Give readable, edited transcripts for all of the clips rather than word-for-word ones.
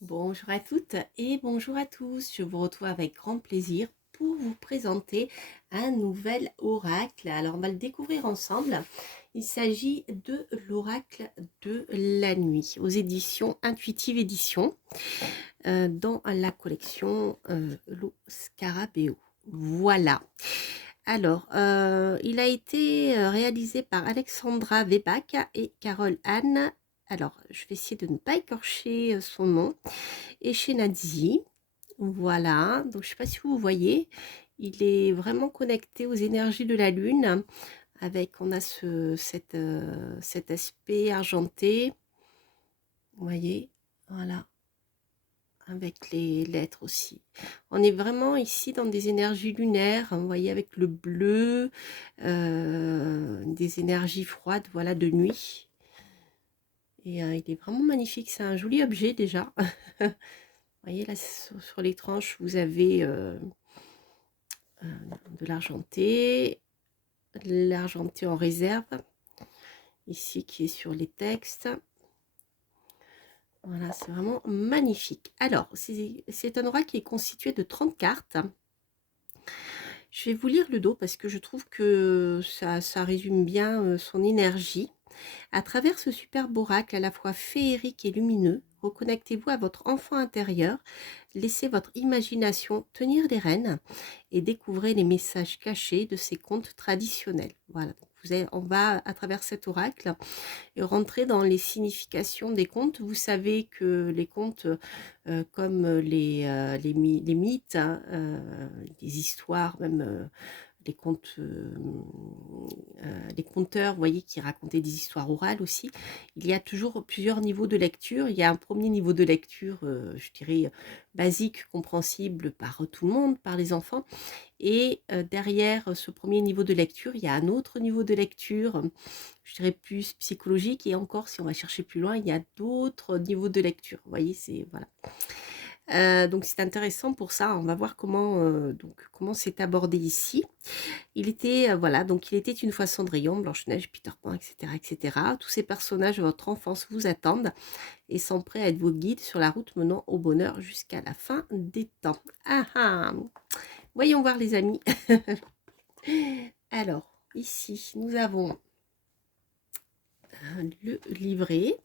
Bonjour à toutes et bonjour à tous. Je vous retrouve avec grand plaisir pour vous présenter un nouvel oracle. Alors, on va le découvrir ensemble. Il s'agit de l'oracle de la nuit aux éditions Intuitive Édition dans la collection Lo Scarabeo. Voilà. Alors, il a été réalisé par Alexandra Weback et Carole Anne. Alors, je vais essayer de ne pas écorcher son nom. Et chez Nadzi, voilà. Donc, je ne sais pas si vous voyez, il est vraiment connecté aux énergies de la Lune. On a cet aspect argenté. Vous voyez, voilà. Avec les lettres aussi. On est vraiment ici dans des énergies lunaires, vous voyez, avec le bleu, des énergies froides, voilà, de nuit. Et il est vraiment magnifique, c'est un joli objet déjà. Vous voyez, là, sur les tranches, vous avez de l'argenté en réserve, ici qui est sur les textes. Voilà, c'est vraiment magnifique. Alors, c'est un oracle qui est constitué de 30 cartes. Je vais vous lire le dos parce que je trouve que ça résume bien son énergie. À travers ce superbe oracle à la fois féerique et lumineux, reconnectez-vous à votre enfant intérieur, laissez votre imagination tenir les rênes et découvrez les messages cachés de ces contes traditionnels. Voilà, on va à travers cet oracle rentrer dans les significations des contes. Vous savez que les contes, comme les mythes, hein, les histoires, même les conteurs, vous voyez, qui racontaient des histoires orales aussi. Il y a toujours plusieurs niveaux de lecture. Il y a un premier niveau de lecture, je dirais, basique, compréhensible par tout le monde, par les enfants. Et derrière ce premier niveau de lecture, il y a un autre niveau de lecture, je dirais plus psychologique. Et encore, si on va chercher plus loin, il y a d'autres niveaux de lecture. Vous voyez, c'est voilà. Donc c'est intéressant pour ça. On va voir comment c'est abordé ici. Il était voilà, donc il était une fois Cendrillon, Blanche-Neige, Peter Pan, etc., etc. Tous ces personnages de votre enfance vous attendent et sont prêts à être vos guides sur la route menant au bonheur jusqu'à la fin des temps. Ah ah! Voyons voir les amis. Alors, ici, nous avons le livret.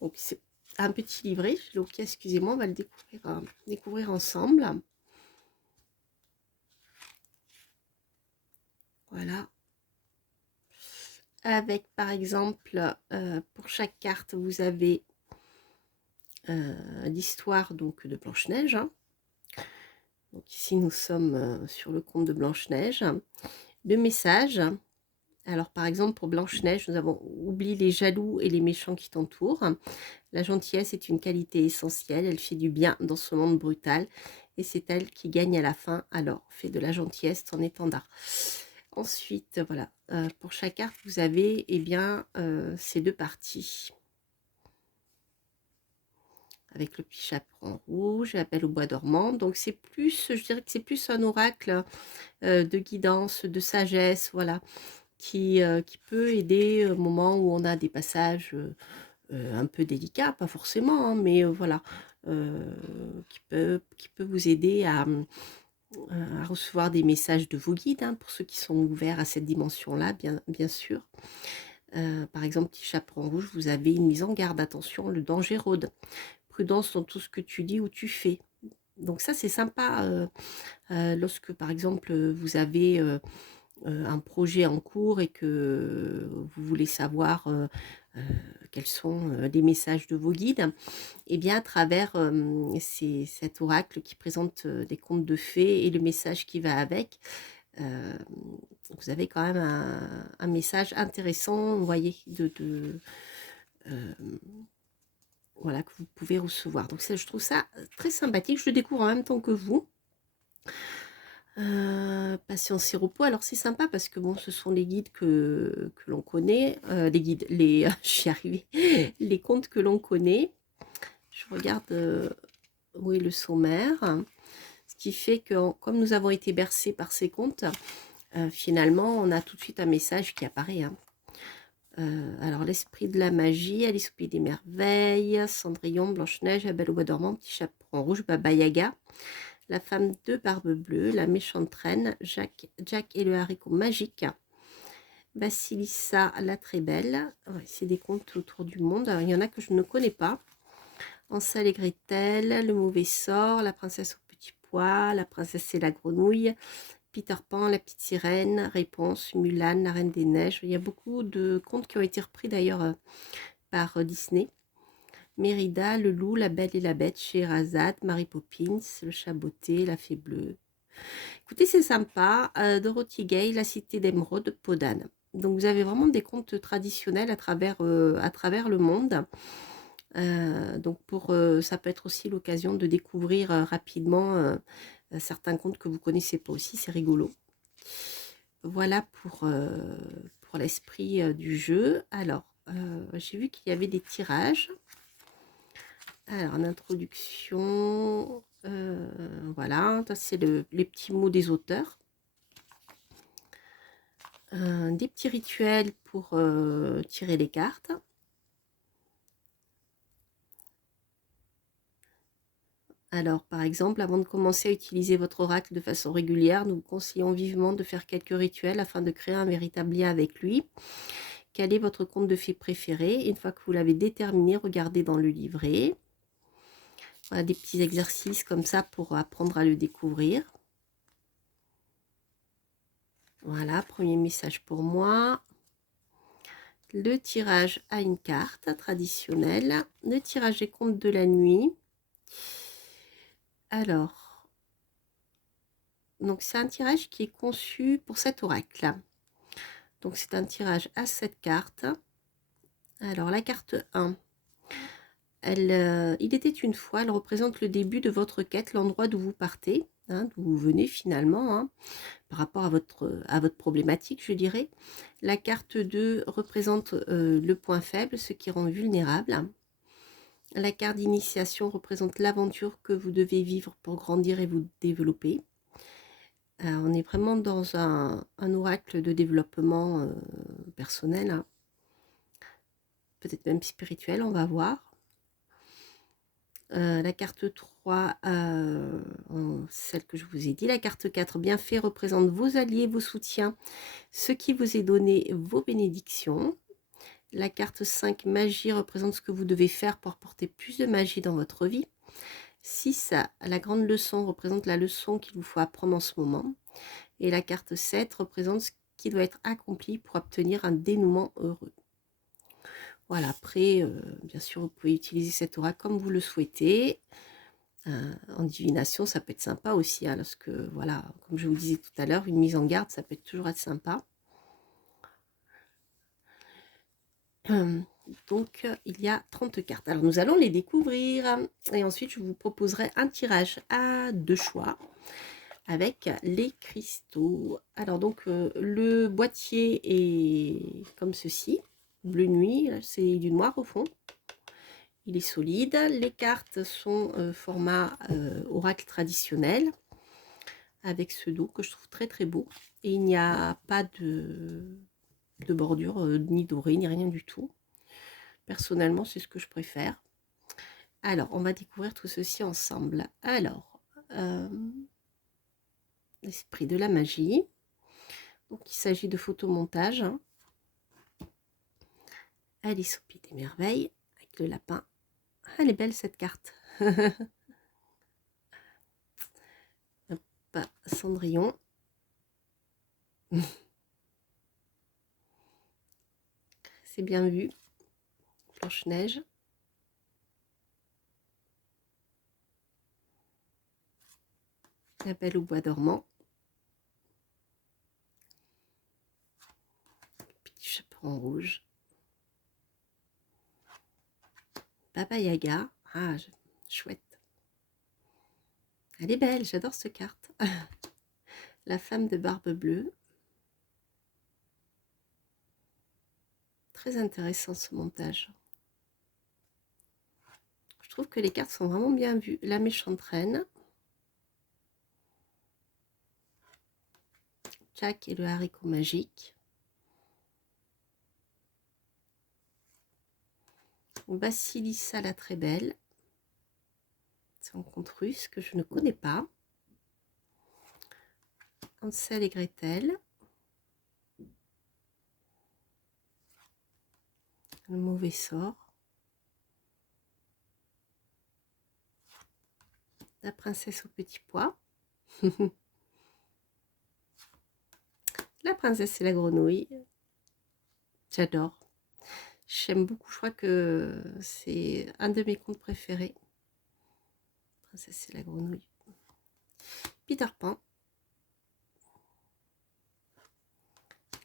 Donc, c'est un petit livret. Donc, excusez-moi, on va le découvrir ensemble. Voilà. Avec, par exemple, pour chaque carte, vous avez l'histoire donc de Blanche-Neige. Donc, ici, nous sommes sur le conte de Blanche-Neige. Le message. Alors, par exemple, pour Blanche-Neige, nous avons « Oublie les jaloux et les méchants qui t'entourent ». La gentillesse est une qualité essentielle, elle fait du bien dans ce monde brutal et c'est elle qui gagne à la fin, alors fais de la gentillesse ton étendard. Ensuite, voilà, pour chaque carte, vous avez ces deux parties. Avec le petit chaperon rouge, l'appel au bois dormant. Donc c'est plus, je dirais que c'est plus un oracle de guidance, de sagesse, voilà, qui peut aider au moment où on a des passages un peu délicat, pas forcément, hein, mais voilà, qui peut vous aider à recevoir des messages de vos guides, hein, pour ceux qui sont ouverts à cette dimension-là, bien sûr. Par exemple, petit chaperon rouge, vous avez une mise en garde, attention, le danger rôde. Prudence dans tout ce que tu dis ou tu fais. Donc ça, c'est sympa lorsque, par exemple, vous avez un projet en cours et que vous voulez savoir quels sont les messages de vos guides, et bien à travers cet oracle qui présente des contes de fées et le message qui va avec, vous avez quand même un message intéressant, vous voyez, voilà, que vous pouvez recevoir. Donc ça, je trouve ça très sympathique. Je le découvre en même temps que vous. Patience et repos. Alors c'est sympa parce que bon, ce sont les guides que l'on connaît, les guides, je suis arrivée, les contes que l'on connaît. Je regarde où est le sommaire, ce qui fait que comme nous avons été bercés par ces contes, finalement on a tout de suite un message qui apparaît, hein. Alors, l'esprit de la magie, Alice au Pays des Merveilles, Cendrillon, Blanche-Neige, La Belle au Bois dormant, Petit Chaperon Rouge, Baba Yaga, La Femme de Barbe Bleue, La Méchante Reine, Jack et le Haricot Magique, Basilissa la Très Belle. Ouais, c'est des contes autour du monde. Alors, il y en a que je ne connais pas. Hansel et Gretel, Le Mauvais Sort, La Princesse au Petit Pois, La Princesse et la Grenouille, Peter Pan, La Petite Sirène, Réponse, Mulan, La Reine des Neiges. Il y a beaucoup de contes qui ont été repris d'ailleurs par Disney. Mérida, Le Loup, La Belle et la Bête, Scheherazade, Mary Poppins, Le Chat Botté, La Fée Bleue. Écoutez, c'est sympa. Dorothy Gay, La Cité d'Émeraude, Podane. Donc vous avez vraiment des contes traditionnels à travers le monde. Donc ça peut être aussi l'occasion de découvrir rapidement certains contes que vous connaissez pas aussi, c'est rigolo. Voilà pour l'esprit du jeu. Alors, j'ai vu qu'il y avait des tirages. Alors, en introduction, voilà, ça c'est les petits mots des auteurs. Des petits rituels pour tirer les cartes. Alors, par exemple, avant de commencer à utiliser votre oracle de façon régulière, nous vous conseillons vivement de faire quelques rituels afin de créer un véritable lien avec lui. Quel est votre conte de fées préféré? Une fois que vous l'avez déterminé, regardez dans le livret. Voilà, des petits exercices comme ça pour apprendre à le découvrir. Voilà, premier message pour moi. Le tirage à une carte traditionnelle. Le tirage des contes de la nuit. Alors, donc c'est un tirage qui est conçu pour cet oracle. Donc c'est un tirage à 7 cartes. Alors la carte 1, il était une fois, elle représente le début de votre quête, l'endroit d'où vous partez, hein, d'où vous venez finalement, hein, par rapport à votre problématique, je dirais. La carte 2 représente le point faible, ce qui rend vulnérable. La carte d'initiation représente l'aventure que vous devez vivre pour grandir et vous développer. On est vraiment dans un oracle de développement personnel, hein. Peut-être même spirituel, on va voir. La carte 3, celle que je vous ai dit. La carte 4, bienfait, représente vos alliés, vos soutiens, ce qui vous est donné, vos bénédictions. La carte 5, magie, représente ce que vous devez faire pour apporter plus de magie dans votre vie. 6, la grande leçon, représente la leçon qu'il vous faut apprendre en ce moment. Et la carte 7 représente ce qui doit être accompli pour obtenir un dénouement heureux. Voilà, après, bien sûr, vous pouvez utiliser cette aura comme vous le souhaitez. En divination, ça peut être sympa aussi, hein, lorsque, voilà, comme je vous disais tout à l'heure, une mise en garde, ça peut toujours être sympa. Donc, il y a 30 cartes. Alors, nous allons les découvrir. Et ensuite, je vous proposerai un tirage à 2 choix avec les cristaux. Alors, donc, le boîtier est comme ceci. Bleu nuit, c'est du noir au fond. Il est solide. Les cartes sont format oracle traditionnel avec ce dos que je trouve très très beau. Et il n'y a pas de bordure, ni dorée, ni rien du tout. Personnellement, c'est ce que je préfère. Alors, on va découvrir tout ceci ensemble. Alors, l'esprit de la magie. Donc, il s'agit de photomontage. Hein. Alice au Pays des Merveilles, avec le lapin. Ah, elle est belle cette carte. Hop, Cendrillon. C'est bien vu. Blanche-Neige. La Belle au Bois dormant. Petit Chaperon Rouge. Baba Yaga. Ah, chouette. Elle est belle, j'adore cette carte. La Femme de Barbe Bleue. Très intéressant ce montage. Je trouve que les cartes sont vraiment bien vues. La Méchante Reine. Jack et le Haricot Magique. Basilissa la très belle. C'est un conte russe que je ne connais pas. Hansel et Gretel. Le mauvais sort. La princesse au petit pois. La princesse et la grenouille. J'adore. J'aime beaucoup. Je crois que c'est un de mes contes préférés. Princesse et la grenouille. Peter Pan.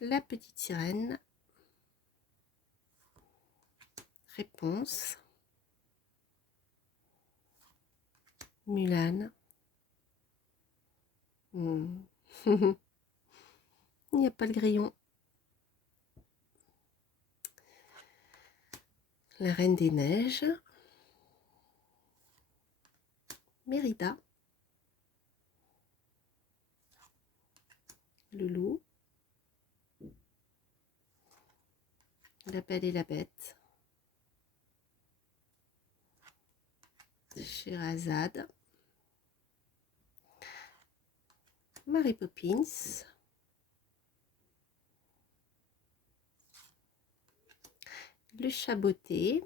La petite sirène. Réponse. Mulan. Il n'y a pas le grillon. La Reine des Neiges. Mérida. Le loup. La Belle et la Bête. Scheherazade. Mary Poppins. Le chat botté.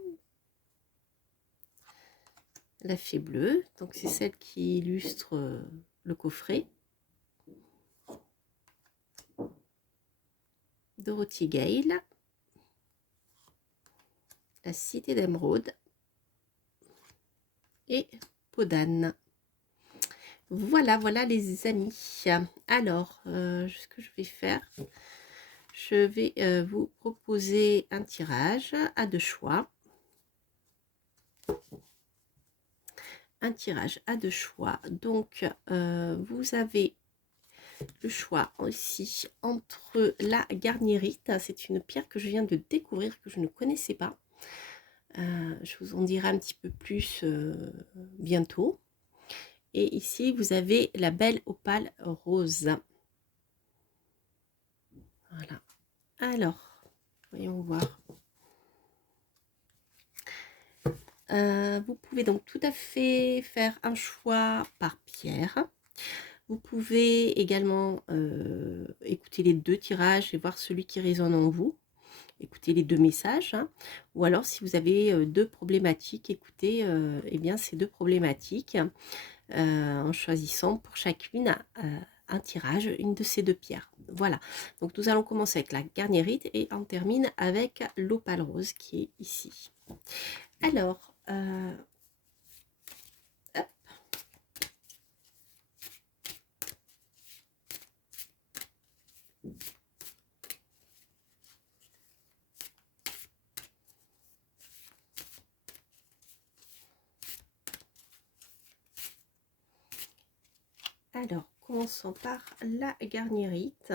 La fée bleue, donc c'est celle qui illustre le coffret. Dorothy Gale. La cité d'émeraude. Et Podane. Voilà, voilà les amis. Alors, ce que je vais faire, je vais vous proposer un tirage à deux choix. Un tirage à deux choix. Donc, vous avez le choix aussi entre la garnierite. C'est une pierre que je viens de découvrir, que je ne connaissais pas. Je vous en dirai un petit peu plus bientôt. Et ici, vous avez la belle opale rose. Voilà. Alors, voyons voir. Vous pouvez donc tout à fait faire un choix par pierre. Vous pouvez également écouter les deux tirages et voir celui qui résonne en vous. Écoutez les deux messages. Hein. Ou alors, si vous avez deux problématiques, écoutez eh bien, ces deux problématiques en choisissant pour chacune un tirage, une de ces deux pierres. Voilà. Donc, nous allons commencer avec la garnierite et on termine avec l'opale rose qui est ici. Alors, hop. Alors, commençons par la garnierite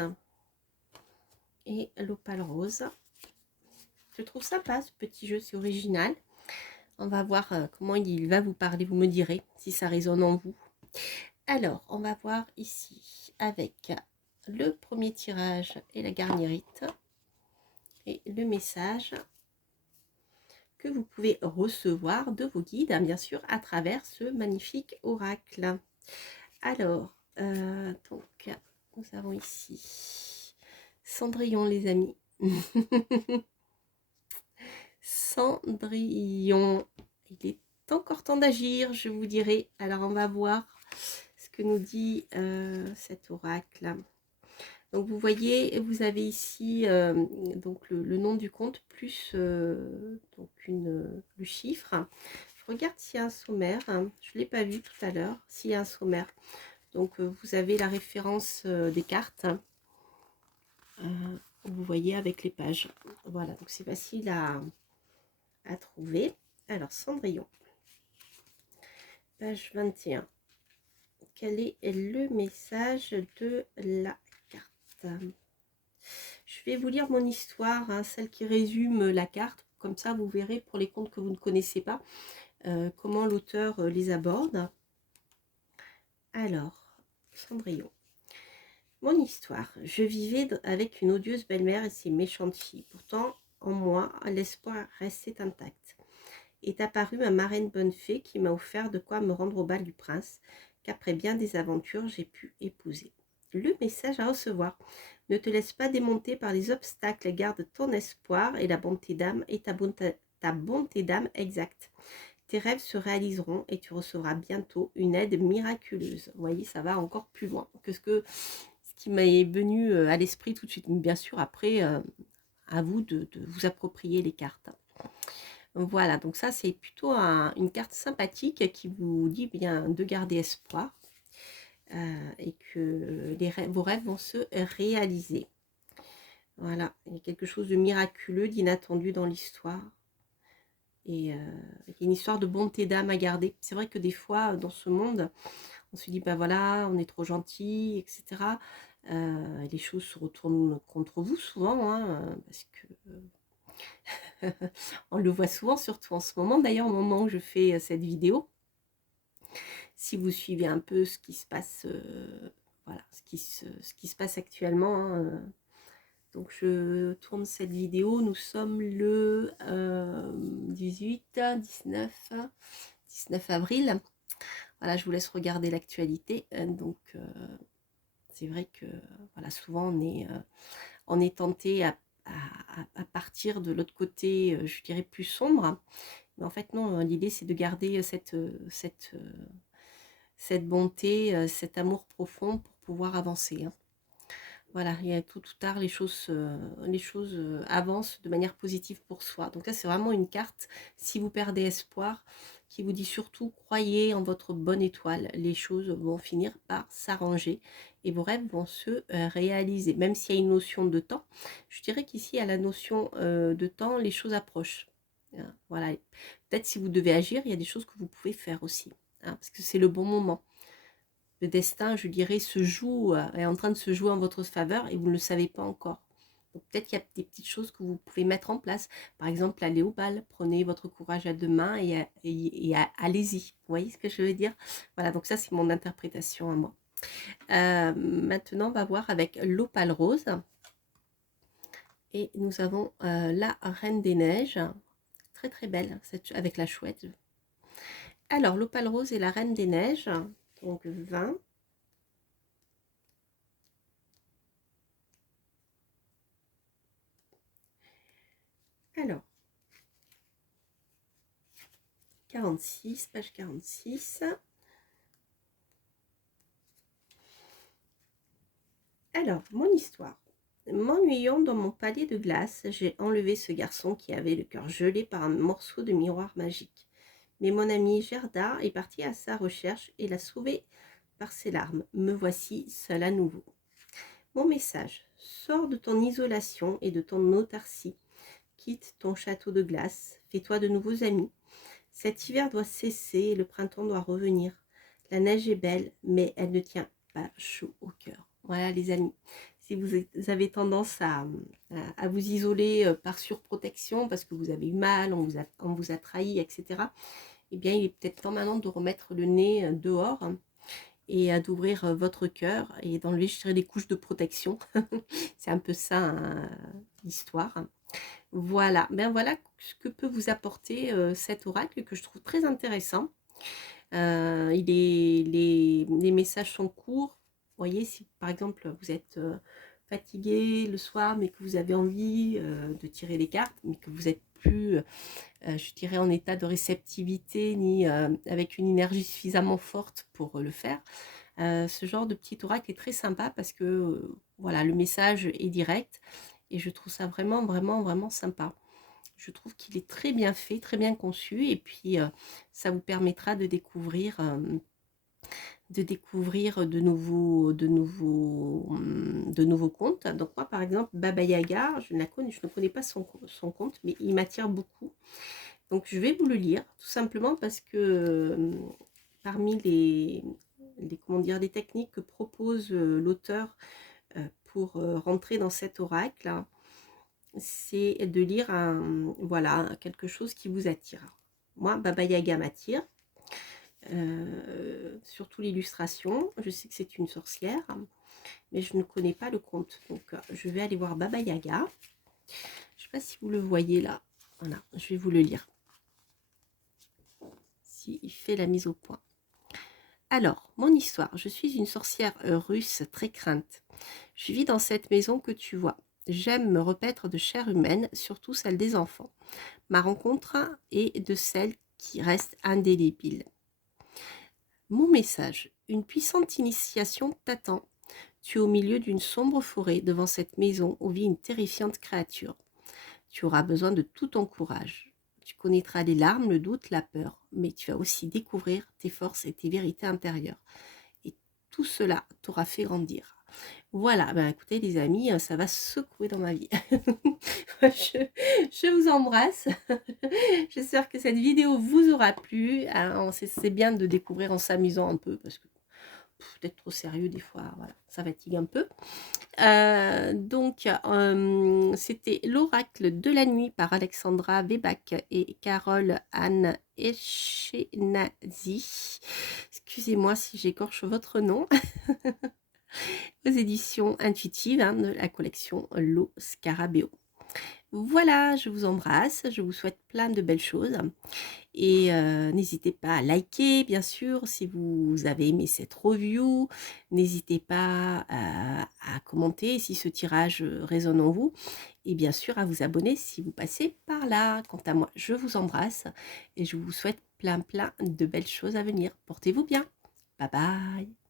et l'opale rose. Je trouve sympa ce petit jeu, c'est original. On va voir comment il va vous parler, vous me direz si ça résonne en vous. Alors, on va voir ici avec le premier tirage et la garnierite et le message que vous pouvez recevoir de vos guides, hein, bien sûr, à travers ce magnifique oracle. Alors, donc, nous avons ici Cendrillon, les amis. Cendrillon, il est encore temps d'agir, je vous dirai. Alors, on va voir ce que nous dit cet oracle. Donc, vous voyez, vous avez ici donc le nom du conte plus donc le chiffre. Je regarde s'il y a un sommaire. Je ne l'ai pas vu tout à l'heure. S'il y a un sommaire. Donc, vous avez la référence des cartes. Vous voyez avec les pages. Voilà, donc c'est facile à trouver. Alors, Cendrillon. Page 21. Quel est le message de la carte? Je vais vous lire mon histoire, hein, celle qui résume la carte. Comme ça, vous verrez pour les contes que vous ne connaissez pas, comment l'auteur les aborde. Alors, Cendrillon. Mon histoire. Je vivais avec une odieuse belle-mère et ses méchantes filles. Pourtant, en moi, l'espoir restait intact. est apparue ma marraine bonne fée qui m'a offert de quoi me rendre au bal du prince, qu'après bien des aventures, j'ai pu épouser. Le message à recevoir. Ne te laisse pas démonter par les obstacles, garde ton espoir et la bonté d'âme et ta bonté d'âme exacte. Tes rêves se réaliseront et tu recevras bientôt une aide miraculeuse. Vous voyez, ça va encore plus loin que ce qui m'est venu à l'esprit tout de suite. Bien sûr, après, à vous de vous approprier les cartes. Voilà, donc ça, c'est plutôt une carte sympathique qui vous dit bien de garder espoir et que vos rêves vont se réaliser. Voilà, il y a quelque chose de miraculeux, d'inattendu dans l'histoire. Et il y a une histoire de bonté d'âme à garder. C'est vrai que des fois, dans ce monde, on se dit, ben voilà, on est trop gentil, etc. Les choses se retournent contre vous souvent, hein, parce que on le voit souvent, surtout en ce moment. D'ailleurs, au moment où je fais cette vidéo, si vous suivez un peu ce qui se passe, voilà, ce qui se passe actuellement, hein, donc je tourne cette vidéo, nous sommes le 18, 19 avril. Voilà, je vous laisse regarder l'actualité. Donc c'est vrai que voilà, souvent on est tenté à partir de l'autre côté, je dirais plus sombre. Mais en fait non, l'idée c'est de garder cette bonté, cet amour profond pour pouvoir avancer, hein. Voilà, il y a tôt ou tard, les choses avancent de manière positive pour soi. Donc là, c'est vraiment une carte, si vous perdez espoir, qui vous dit surtout, croyez en votre bonne étoile. Les choses vont finir par s'arranger et vos rêves vont se réaliser. Même s'il y a une notion de temps, je dirais qu'ici, à la notion de temps, les choses approchent. Voilà. Peut-être si vous devez agir, il y a des choses que vous pouvez faire aussi, hein, parce que c'est le bon moment. Le destin, je dirais, est en train de se jouer en votre faveur et vous ne le savez pas encore. Peut-être qu'il y a des petites choses que vous pouvez mettre en place. Par exemple, aller au bal, prenez votre courage à deux mains et allez-y. Vous voyez ce que je veux dire? Voilà, donc ça c'est mon interprétation à moi. Maintenant, on va voir avec l'opale rose. Et nous avons la Reine des Neiges. Très très belle, avec la chouette. Alors, l'opale rose et la Reine des Neiges. Donc 20. Alors, 46, page 46. Alors, mon histoire. M'ennuyant dans mon palais de glace, j'ai enlevé ce garçon qui avait le cœur gelé par un morceau de miroir magique. Mais mon ami Gerda est parti à sa recherche et l'a sauvé par ses larmes. Me voici seule à nouveau. Mon message. Sors de ton isolation et de ton autarcie. Quitte ton château de glace. Fais-toi de nouveaux amis. Cet hiver doit cesser et le printemps doit revenir. La neige est belle, mais elle ne tient pas chaud au cœur. Voilà les amis. Si vous avez tendance à vous isoler par surprotection parce que vous avez eu mal, on vous a trahi, etc., eh bien il est peut-être temps maintenant de remettre le nez dehors et d'ouvrir votre cœur et d'enlever, je dirais, les couches de protection. C'est un peu ça, hein, l'histoire. Voilà, ben voilà ce que peut vous apporter cet oracle que je trouve très intéressant. Les messages sont courts. Vous voyez, si par exemple vous êtes fatigué le soir, mais que vous avez envie de tirer les cartes, mais que vous n'êtes plus, je dirais, en état de réceptivité, ni avec une énergie suffisamment forte pour le faire, ce genre de petit oracle est très sympa parce que voilà, le message est direct et je trouve ça vraiment, vraiment, vraiment sympa. Je trouve qu'il est très bien fait, très bien conçu et puis ça vous permettra de découvrir de nouveaux contes. Donc moi par exemple Baba Yaga, je ne connais pas son conte, mais il m'attire beaucoup. Donc je vais vous le lire tout simplement parce que parmi comment dire, les techniques que propose l'auteur pour rentrer dans cet oracle, c'est de lire voilà, quelque chose qui vous attire. Moi, Baba Yaga m'attire, surtout l'illustration. Je sais que c'est une sorcière, mais je ne connais pas le conte. Donc, je vais aller voir Baba Yaga. Je ne sais pas si vous le voyez là. Voilà, je vais vous le lire. qui fait la mise au point. Alors, mon histoire. Je suis une sorcière russe très crainte. Je vis dans cette maison que tu vois. J'aime me repaître de chair humaine, surtout celle des enfants. Ma rencontre est de celle qui reste indélébile. Mon message. Une puissante initiation t'attend. Tu es au milieu d'une sombre forêt devant cette maison où vit une terrifiante créature. Tu auras besoin de tout ton courage. Tu connaîtras les larmes, le doute, la peur, mais tu vas aussi découvrir tes forces et tes vérités intérieures. Et tout cela t'aura fait grandir. Voilà, ben écoutez les amis, ça va secouer dans ma vie. je vous embrasse. J'espère que cette vidéo vous aura plu. Alors, c'est bien de découvrir en s'amusant un peu, parce que peut-être trop sérieux des fois, voilà, ça fatigue un peu. Donc, c'était l'oracle de la nuit par Alexandra Webach et Carole Anne Eskenazi. Excusez-moi si j'écorche votre nom. Aux éditions intuitives de la collection Lo Scarabeo. Voilà, je vous embrasse, je vous souhaite plein de belles choses. Et n'hésitez pas à liker, bien sûr, si vous avez aimé cette review. N'hésitez pas à commenter si ce tirage résonne en vous. Et bien sûr, à vous abonner si vous passez par là. Quant à moi, je vous embrasse et je vous souhaite plein de belles choses à venir. Portez-vous bien. Bye bye.